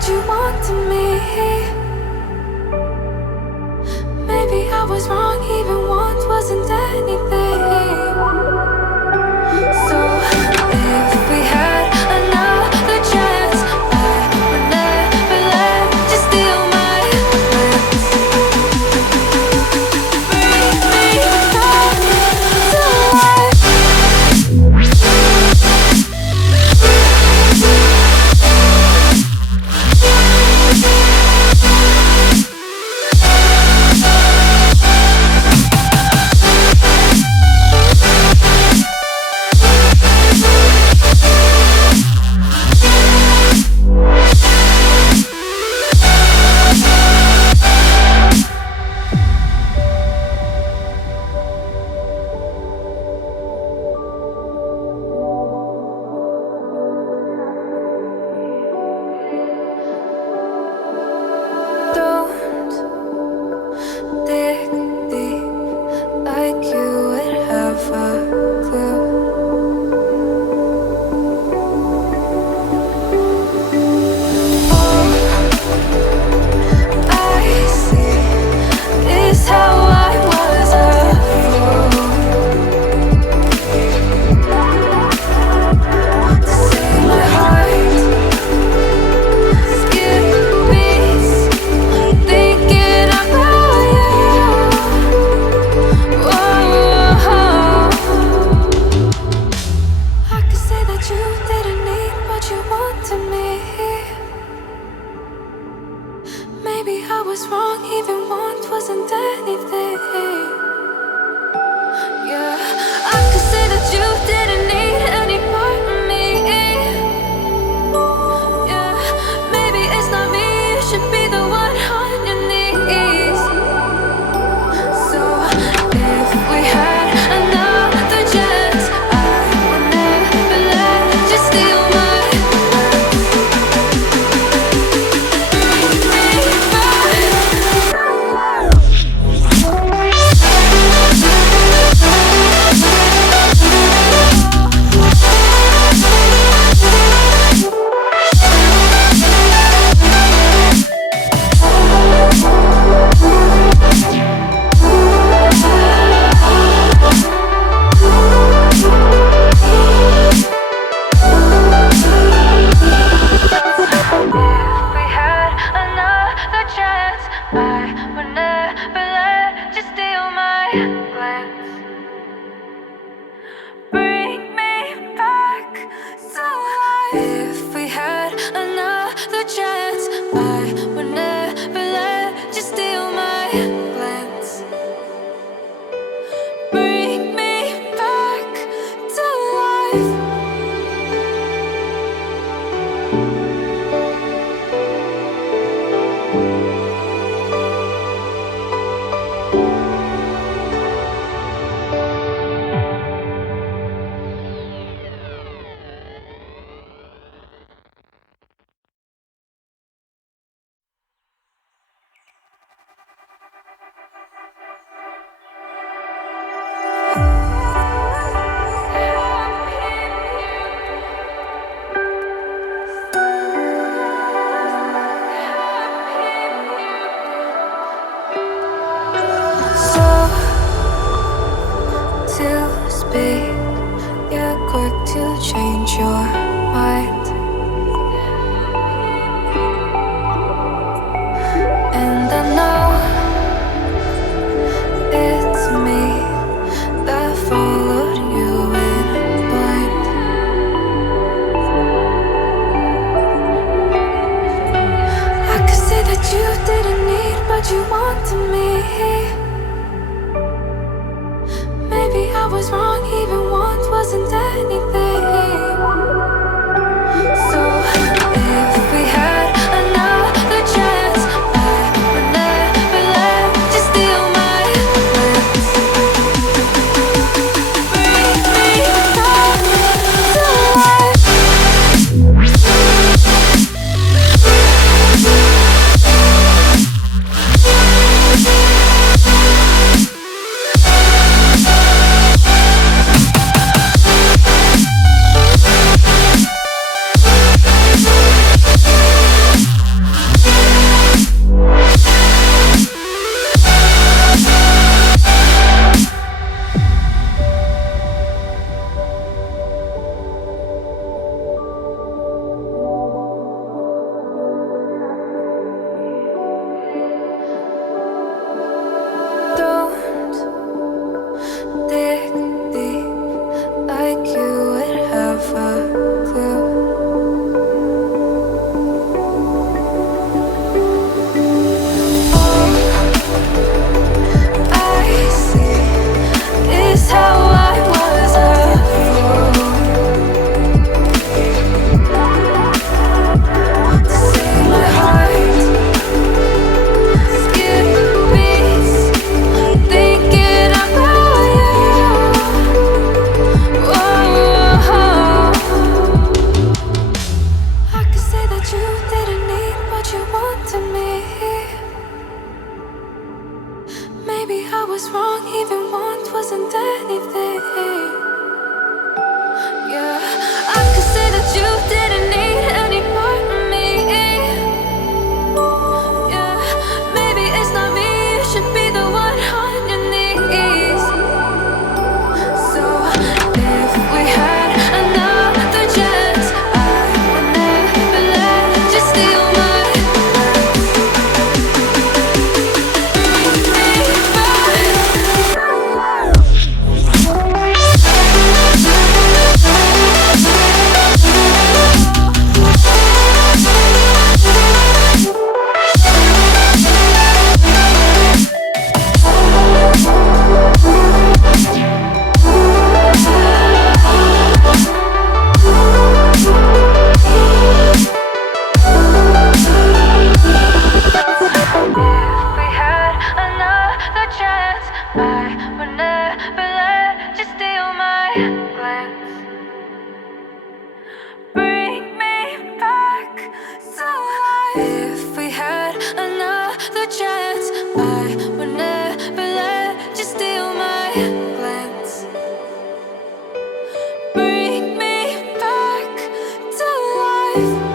what you want to me. Maybe I was wrong, even once wasn't anything. So if we had another chance, I would never let you steal my glance. Bring me back to life. Don't dig deep like you would have a clue. All I see is how I was a fool to see my heart skip beats thinking about you. Whoa. I could say that you didn't need what you want to me. Maybe I was wrong, even once wasn't anything. Yeah, I could say that you didn't need any part of me. Yeah, maybe it's not me, you should be the one on your knees. So if we had another chance, I would never let you steal my glance. Bring me back. If we had another chance, I would never let you steal my glance. Bring me back to life. If we had another chance, I would never let you steal my glance. Bring me back to life. So to speak, you're quick to change your mind. And I know it's me that followed you in blind. I could say that you didn't need what you want to me. Maybe I was wrong, even once wasn't anything. So if we had another chance, I would never let you steal my glance. Bring me back to life. If we had another chance, I would never let you steal my glance. Bring me back to life.